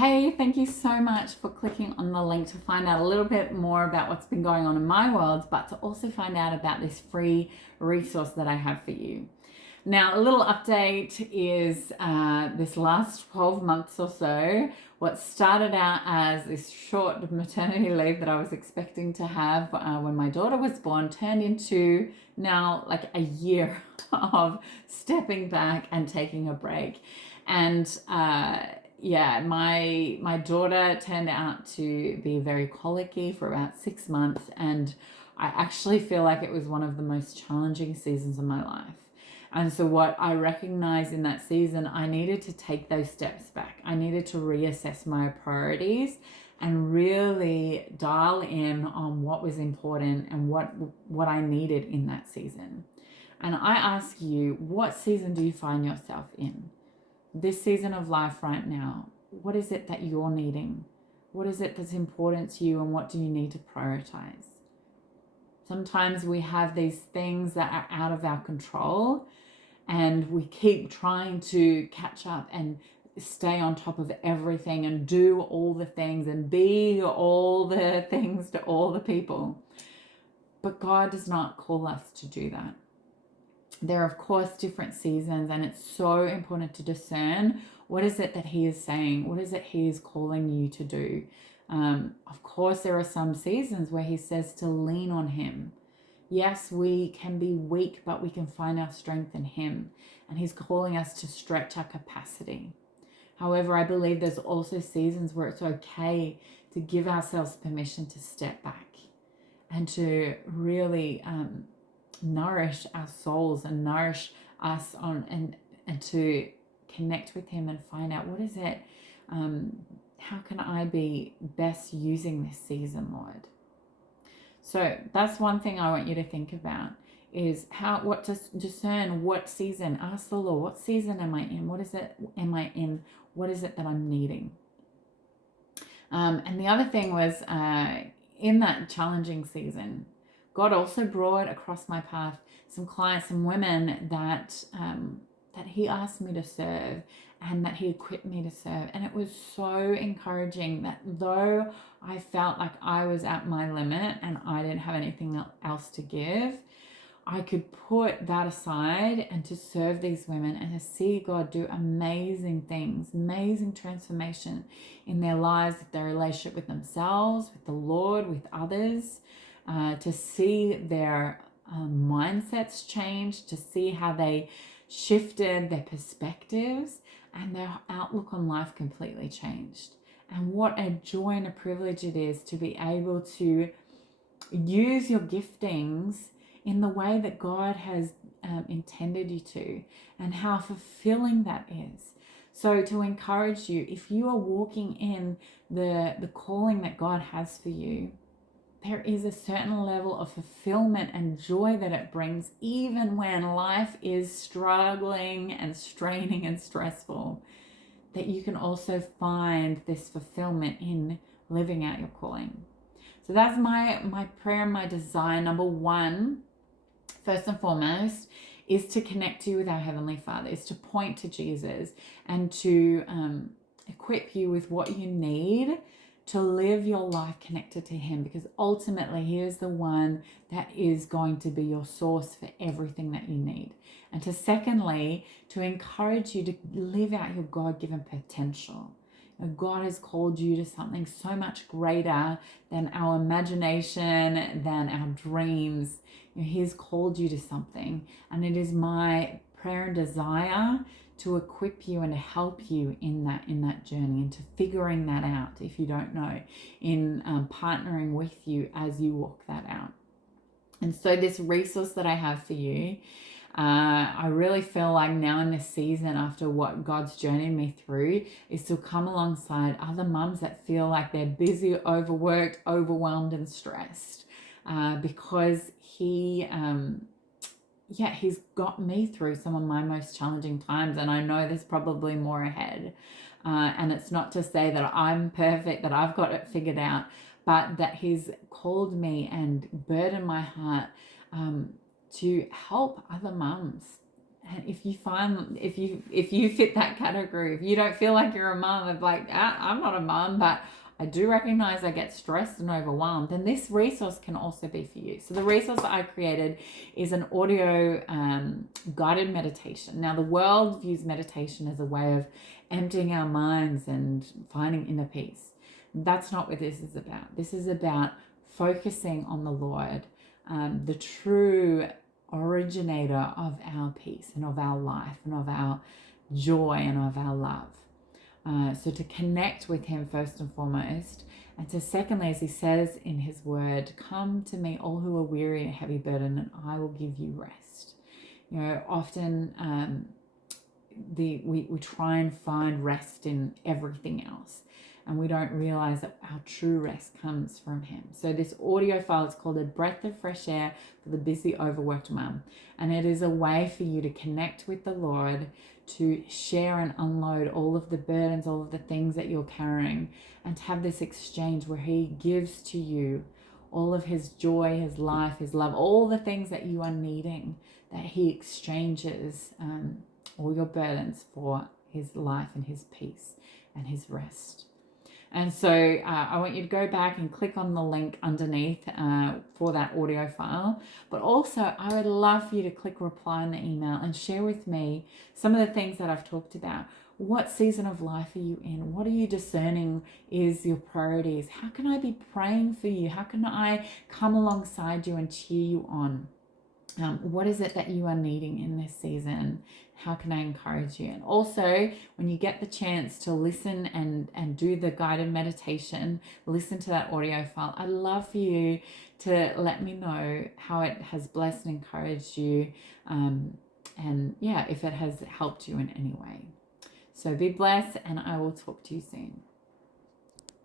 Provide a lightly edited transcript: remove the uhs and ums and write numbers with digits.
Hey, thank you so much for clicking on the link to find out a little bit more about what's been going on in my world, but to also find out about this free resource that I have for you. Now, a little update is this last 12 months or so, what started out as this short maternity leave that I was expecting to have when my daughter was born turned into now like a year of stepping back and taking a break. And yeah, my daughter turned out to be very colicky for about 6 months, and I actually feel like it was one of the most challenging seasons of my life. And so what I recognized in that season, I needed to take those steps back. I needed to reassess my priorities and really dial in on what was important and what I needed in that season. And I ask you, what season do you find yourself in? This season of life right now, what is it that you're needing? What is it that's important to you, and what do you need to prioritize? Sometimes we have these things that are out of our control, and we keep trying to catch up and stay on top of everything and do all the things and be all the things to all the people. But God does not call us to do that. There are, of course, different seasons, and it's so important to discern what is it that He is saying, what is it He is calling you to do. Of course, there are some seasons where He says to lean on Him. Yes, we can be weak, but we can find our strength in Him, and He's calling us to stretch our capacity. However, I believe there's also seasons where it's okay to give ourselves permission to step back and to really nourish our souls and nourish us on and to connect with Him and find out what is it, how can I be best using this season, Lord. So that's one thing I want you to think about, is what to discern what season. Ask the Lord, what season am I in? What is it am I in? What is it that I'm needing? And the other thing was in that challenging season, God also brought across my path some clients, some women that He asked me to serve and that He equipped me to serve. And it was so encouraging that though I felt like I was at my limit and I didn't have anything else to give, I could put that aside and to serve these women and to see God do amazing things, amazing transformation in their lives, their relationship with themselves, with the Lord, with others. To see their mindsets change, to see how they shifted their perspectives and their outlook on life completely changed. And what a joy and a privilege it is to be able to use your giftings in the way that God has intended you to, and how fulfilling that is. So to encourage you, if you are walking in the calling that God has for you, there is a certain level of fulfillment and joy that it brings, even when life is struggling and straining and stressful, that you can also find this fulfillment in living out your calling. So that's my prayer and my desire. Number one, first and foremost, is to connect you with our Heavenly Father, is to point to Jesus and to equip you with what you need to live your life connected to Him, because ultimately He is the one that is going to be your source for everything that you need. And to secondly, to encourage you to live out your God-given potential. God has called you to something so much greater than our imagination, than our dreams. He's called you to something, and it is my prayer and desire to equip you and to help you in that journey, and to figuring that out if you don't know, in partnering with you as you walk that out. And so this resource that I have for you, I really feel like now in this season, after what God's journeyed me through, is to come alongside other mums that feel like they're busy, overworked, overwhelmed and stressed, because He's got me through some of my most challenging times, and I know there's probably more ahead. And it's not to say that I'm perfect, that I've got it figured out, but that He's called me and burdened my heart to help other mums And if you fit that category, if you don't feel like you're a mom, of like, I'm not a mom, but I do recognize I get stressed and overwhelmed, then this resource can also be for you. So the resource that I created is an audio guided meditation. Now, the world views meditation as a way of emptying our minds and finding inner peace. That's not what this is about. This is about focusing on the Lord, the true originator of our peace and of our life and of our joy and of our love. So to connect with him first and foremost, and to secondly, as he says in his word, come to me all who are weary and heavy burden, and I will give you rest. You know, often we try and find rest in everything else, and we don't realize that our true rest comes from him. So this audio file is called A Breath of Fresh Air for the Busy, Overworked Mum. And it is a way for you to connect with the Lord, to share and unload all of the burdens, all of the things that you're carrying, and to have this exchange where he gives to you all of his joy, his life, his love, all the things that you are needing, that he exchanges all your burdens for his life and his peace and his rest. And so I want you to go back and click on the link underneath for that audio file. But also, I would love for you to click reply in the email and share with me some of the things that I've talked about. What season of life are you in? What are you discerning is your priorities? How can I be praying for you? How can I come alongside you and cheer you on? What is it that you are needing in this season? How can I encourage you? And also, when you get the chance to listen and do the guided meditation, listen to that audio file. I'd love for you to let me know how it has blessed and encouraged you. And yeah, if it has helped you in any way. So be blessed, and I will talk to you soon.